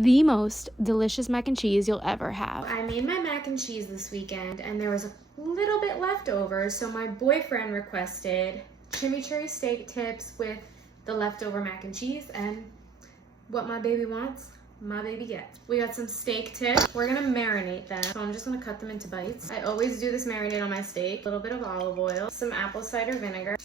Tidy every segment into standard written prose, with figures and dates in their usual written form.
the most delicious mac and cheese you'll ever have. I made my mac and cheese this weekend and there was a little bit left over, so my boyfriend requested chimichurri steak tips with the leftover mac and cheese, and what my baby wants, my baby gets. We got some steak tips. We're gonna marinate them. So I'm just gonna cut them into bites. I always do this marinade on my steak. A little bit of olive oil, some apple cider vinegar,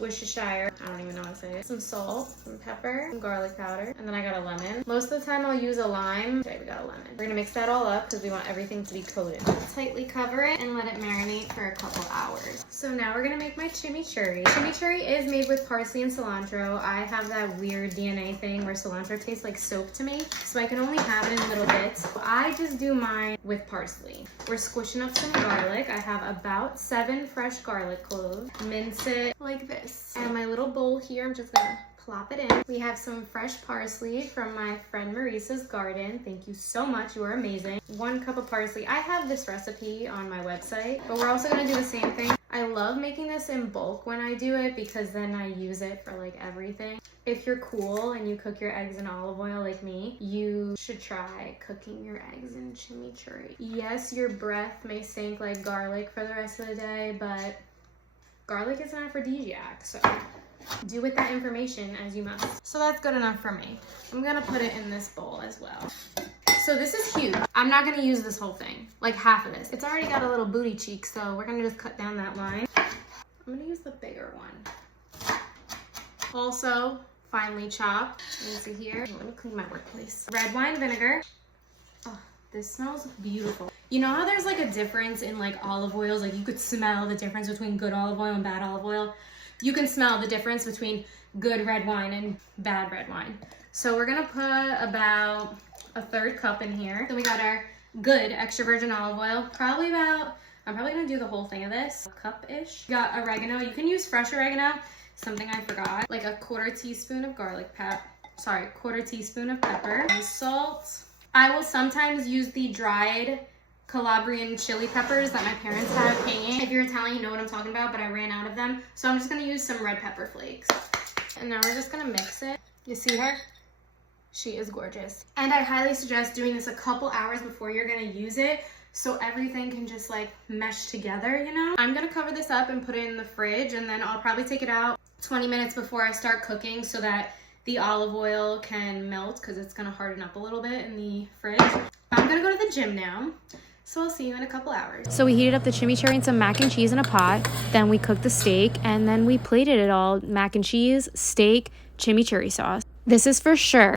Worcestershire, I don't even know how to say it, some salt, some pepper, some garlic powder, and then I got a lemon. Most of the time I'll use a lime. Today we got a lemon. We're gonna mix that all up because we want everything to be coated. Tightly cover it and let it marinate for a couple hours. So now we're gonna make my chimichurri. Chimichurri is made with parsley and cilantro. I have that weird DNA thing where cilantro tastes like soap to me, so I can only have it in little bits. I just do mine with parsley. We're squishing up some garlic. I have about 7 fresh garlic cloves. Mince it like this. And my little bowl here, I'm just gonna plop it in. We have some fresh parsley from my friend Marisa's garden. Thank you so much, you are amazing. 1 cup of parsley. I have this recipe on my website, but we're also gonna do the same thing. I love making this in bulk when I do it because then I use it for like everything. If you're cool and you cook your eggs in olive oil like me, you should try cooking your eggs in chimichurri. Yes, your breath may stink like garlic for the rest of the day, but garlic is an aphrodisiac, so do with that information as you must. So that's good enough for me. I'm gonna put it in this bowl as well. So this is huge. I'm not gonna use this whole thing, like half of this. It's already got a little booty cheek, so we're gonna just cut down that line. I'm gonna use the bigger one. Also, finely chopped into here. Let me clean my workplace. Red wine vinegar. Oh, this smells beautiful. You know how there's like a difference in like olive oils? Like you could smell the difference between good olive oil and bad olive oil. You can smell the difference between good red wine and bad red wine. So we're gonna put about a 1/3 cup in here. Then we got our good extra virgin olive oil. I'm probably gonna do the whole thing of this, a cup-ish. Got oregano. You can use fresh oregano, something I forgot. Like a 1/4 teaspoon of quarter teaspoon of pepper. And salt. I will sometimes use the dried Calabrian chili peppers that my parents have hanging. If you're Italian, you know what I'm talking about, but I ran out of them. So I'm just gonna use some red pepper flakes. And now we're just gonna mix it. You see her? She is gorgeous. And I highly suggest doing this a couple hours before you're gonna use it so everything can just like mesh together, you know? I'm gonna cover this up and put it in the fridge, and then I'll probably take it out 20 minutes before I start cooking so that the olive oil can melt because it's gonna harden up a little bit in the fridge. I'm gonna go to the gym now. So I'll see you in a couple hours. So we heated up the chimichurri and some mac and cheese in a pot. Then we cooked the steak and then we plated it all. Mac and cheese, steak, chimichurri sauce. This is for sure